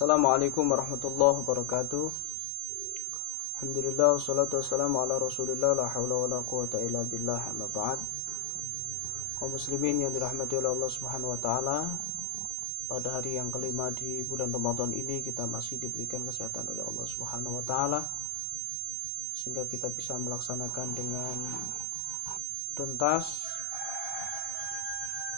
Assalamualaikum warahmatullahi wabarakatuh. Alhamdulillah wassalatu wassalamu ala Rasulillah la haula wala quwata illa billah amma ba'd. Kaum muslimin yang dirahmati oleh Allah Subhanahu wa taala, pada hari yang kelima di bulan Ramadan ini kita masih diberikan kesehatan oleh Allah Subhanahu wa taala sehingga kita bisa melaksanakan dengan tuntas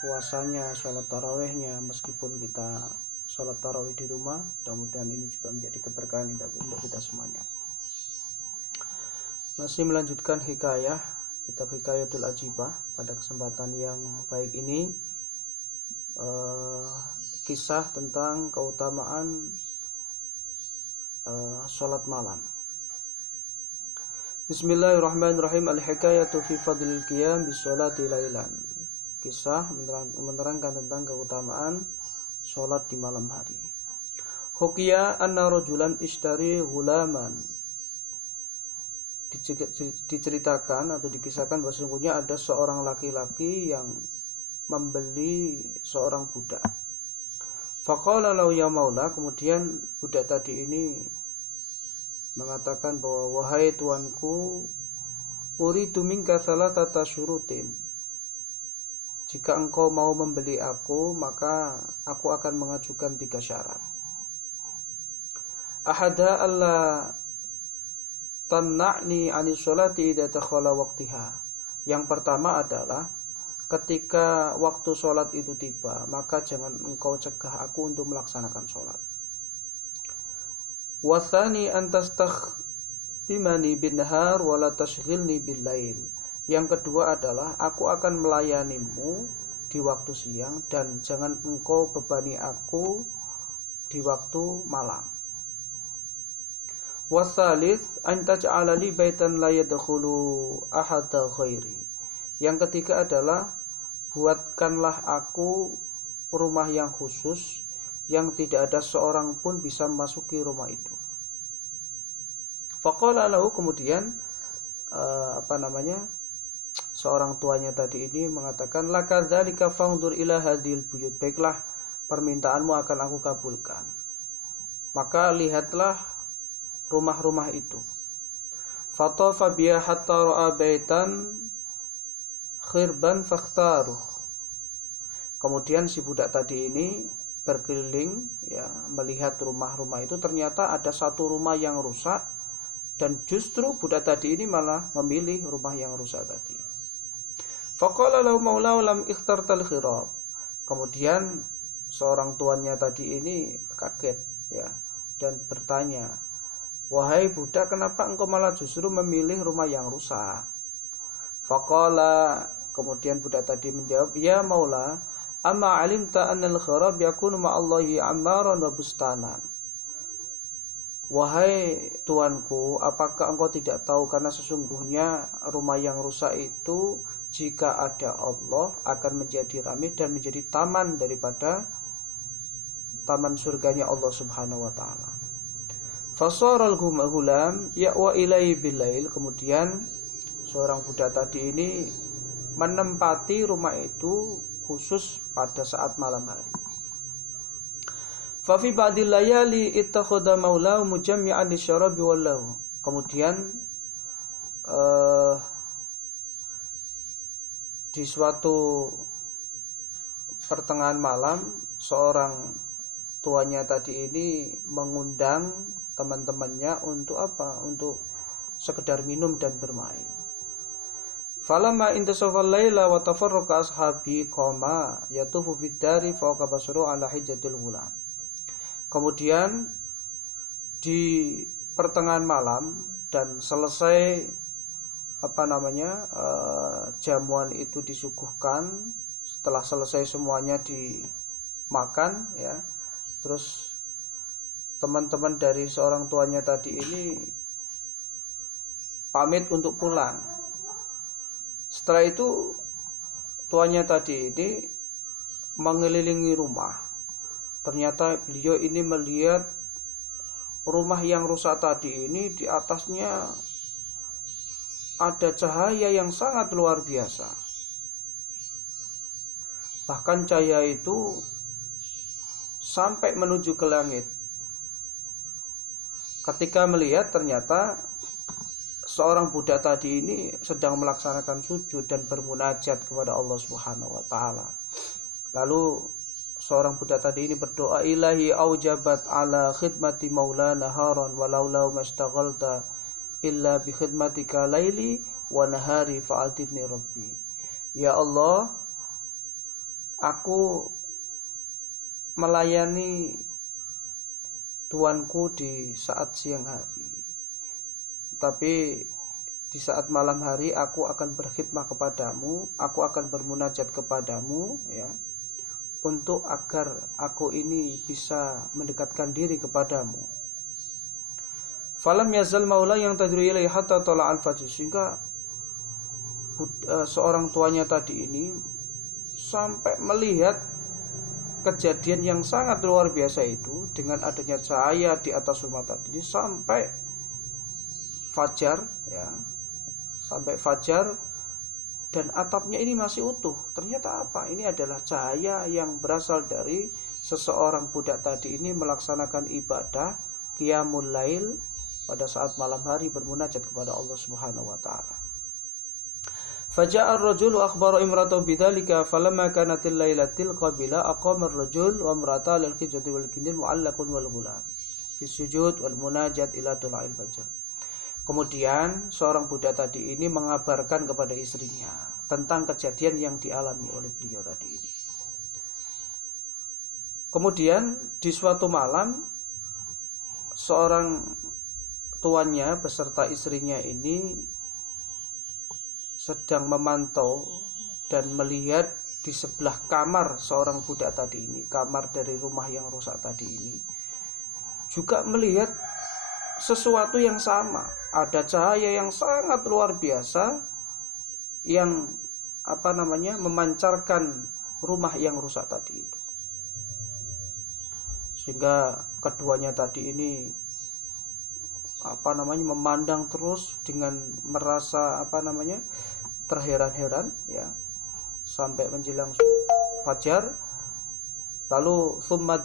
puasanya, sholat tarawihnya, meskipun kita sholat tarawih di rumah. Mudah-mudahan ini juga menjadi keberkahan untuk kita semuanya. Masih melanjutkan hikayah kitab Hikayatul Ajibah. Pada kesempatan yang baik ini kisah tentang keutamaan sholat malam. Bismillahirrahmanirrahim. Al-hikayatu fi fadlil qiyam bisolati lailan. Kisah menerangkan tentang keutamaan sholat di malam hari. Hukiya anna rajulan ishtari hulaman. Diceritakan atau dikisahkan bahwa sesungguhnya ada seorang laki-laki yang membeli seorang budak. Faqala lahu ya maula, kemudian budak tadi ini mengatakan bahwa wahai tuanku, uridu minka thalathata syurutin. Jika engkau mau membeli aku, maka aku akan mengajukan 3 syarat. Ahada alla tamna'ni 'ani sholati idza dakhala waqtiha. Yang pertama adalah ketika waktu sholat itu tiba, maka jangan engkau cegah aku untuk melaksanakan sholat. Wathani an tastakhdimani bin nahar wa la tashghilni bil lail. Yang kedua adalah aku akan melayanimu di waktu siang dan jangan engkau bebani aku di waktu malam. Wasalits an taj'ala li baitan la yadkhulu ahada ghairi. Yang ketiga adalah buatkanlah aku rumah yang khusus yang tidak ada seorang pun bisa memasuki rumah itu. Faqala lahu, kemudian seorang tuanya tadi ini mengatakan, lakadzalika fangdur ila hadhil buyut. Baiklah, permintaanmu akan aku kabulkan. Maka lihatlah rumah-rumah itu. Fatafa biha hatta ra'a baitan khirban fakhtaruh. Kemudian si budak tadi ini berkeliling melihat rumah-rumah itu. Ternyata ada satu rumah yang rusak, dan justru budak tadi ini malah memilih rumah yang rusak tadi. Faqala lahu maulahu lam ikhtartal khirab. Kemudian seorang tuannya tadi ini kaget dan bertanya, wahai budak, kenapa engkau malah justru memilih rumah yang rusak? Faqala, kemudian budak tadi menjawab, ya maula, amma alimta annal khirab yakunu ma'allahi ammaran wa bustanan. Wahai tuanku, apakah engkau tidak tahu karena sesungguhnya rumah yang rusak itu jika ada Allah akan menjadi ramai dan menjadi taman daripada taman surganya Allah Subhanahu wa taala. Fasaral hulam ya'wa ilaihi bilail. Kemudian seorang budak tadi ini menempati rumah itu khusus pada saat malam hari. Fa fi ba'dil layali ittakhadha maulahu mujammi'an lisyarabi wallahu. Kemudian di suatu pertengahan malam, seorang tuanya tadi ini mengundang teman-temannya untuk apa? Untuk sekedar minum dan bermain. Falamma intasafal laila wa tafarraqa ashabi qama yatufu fid dari fawqa basru ala hijjatil ghulam. Kemudian di pertengahan malam dan selesai jamuan itu disuguhkan, setelah selesai semuanya dimakan terus teman-teman dari seorang tuanya tadi ini pamit untuk pulang. Setelah itu tuanya tadi ini mengelilingi rumah. Ternyata beliau ini melihat rumah yang rusak tadi ini, di atasnya ada cahaya yang sangat luar biasa. Bahkan cahaya itu sampai menuju ke langit. ketika melihat ternyata seorang budak tadi ini sedang melaksanakan sujud dan bermunajat kepada Allah Subhanahu wa taala. Lalu seorang budak tadi ini berdoa, ilahi aujabat ala khidmati maulana haran walaulau mastaghalta illa bi khidmatika laili wa nahari fa'adibni rabbi. Ya Allah, aku melayani Tuanku di saat siang hari, tapi di saat malam hari aku akan berkhidmah kepadamu, aku akan bermunajat kepadamu, ya, untuk agar aku ini bisa mendekatkan diri kepadamu. Falam yazal maula yang tadri ilaihi hatta tala'al fajr, sehingga seorang tuanya tadi ini sampai melihat kejadian yang sangat luar biasa itu dengan adanya cahaya di atas rumah tadi sampai fajar, ya, sampai fajar, dan atapnya ini masih utuh. Ternyata apa? Ini adalah cahaya yang berasal dari seseorang budak tadi ini melaksanakan ibadah qiyamul lail pada saat malam hari bermunajat kepada Allah Subhanahu wa taala. Faja'a ar-rajulu akhbara imratahu bidzalika falamma kanatil lailatil qabila aqama ar-rajul wa imra'atahu lil hijrati wal kindil mu'allaqun wal ghulam fi sujud wal munajat ila tula'il fajr. Kemudian seorang budak tadi ini mengabarkan kepada istrinya tentang kejadian yang dialami oleh beliau tadi ini. Kemudian di suatu malam seorang tuannya beserta istrinya ini sedang memantau dan melihat di sebelah kamar seorang budak tadi ini, kamar dari rumah yang rusak tadi ini, juga melihat sesuatu yang sama. Ada cahaya yang sangat luar biasa yang memancarkan rumah yang rusak tadi itu. Sehingga keduanya tadi ini memandang terus dengan merasa terheran-heran, ya, sampai menjelang fajar. Lalu thumma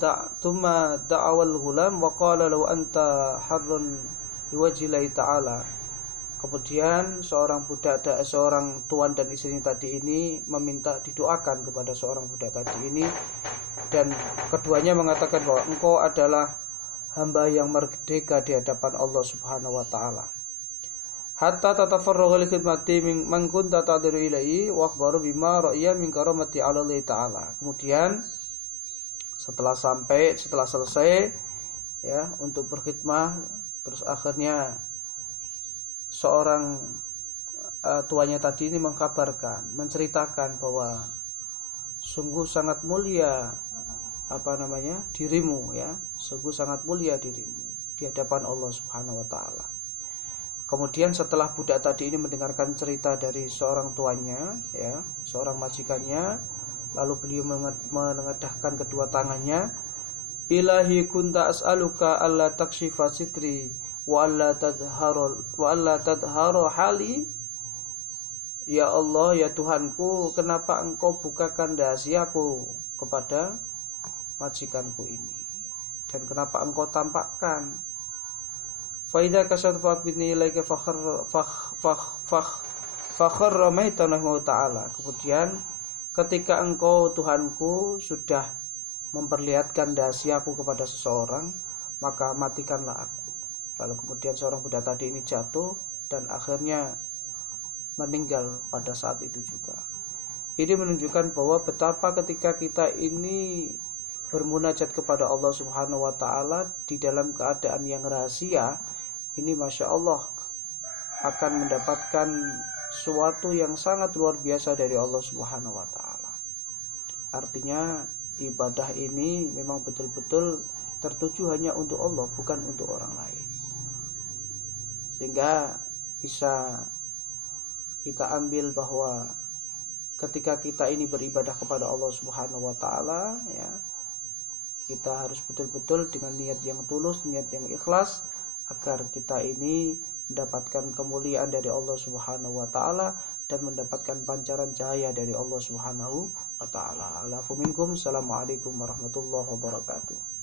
da'awal ghulam wa qala law anta harrun liwajhillahi ta'ala. Kemudian seorang tuan dan istri tadi ini meminta didoakan kepada seorang budak tadi ini, dan keduanya mengatakan bahwa engkau adalah hamba yang merdeka di hadapan Allah Subhanahu wa taala. Hatta tatafarraga li khidmati man kunta tadiru ilaihi wa akhbaru bima ra'iya min karamati 'ala Allah taala. Kemudian setelah selesai, ya, untuk berkhidmah, terus akhirnya seorang tuanya tadi ini menceritakan bahwa sungguh sangat mulia dirimu, ya, sungguh sangat mulia dirimu di hadapan Allah Subhanahu wa taala. Kemudian setelah budak tadi ini mendengarkan cerita dari seorang tuannya, ya, seorang majikannya, lalu beliau menengadahkan kedua tangannya, ilahi kunta as'aluka alla takshifa sitri wa alla tadharu hali. Ya Allah, ya Tuhanku, kenapa engkau bukakan rahasiaku kepada majikanku ini, dan kenapa engkau tampakkan faida kasatfat bini ilaika fakharra maitanahu ta'ala. Kemudian ketika engkau Tuhanku sudah memperlihatkan rahasiaku kepada seseorang, maka matikanlah aku. Lalu kemudian seorang budak tadi ini jatuh dan akhirnya meninggal pada saat itu juga. Ini menunjukkan bahwa betapa ketika kita ini bermunajat kepada Allah Subhanahu wa taala di dalam keadaan yang rahasia, ini Masya Allah akan mendapatkan sesuatu yang sangat luar biasa dari Allah Subhanahu wa taala. Artinya ibadah ini memang betul-betul tertuju hanya untuk Allah, bukan untuk orang lain. Sehingga bisa kita ambil bahwa ketika kita ini beribadah kepada Allah Subhanahu wa taala, ya, kita harus betul-betul dengan niat yang tulus, niat yang ikhlas, agar kita ini mendapatkan kemuliaan dari Allah Subhanahu wa taala dan mendapatkan pancaran cahaya dari Allah Subhanahu wa taala. Alafu minkum. Assalamualaikum warahmatullahi wabarakatuh.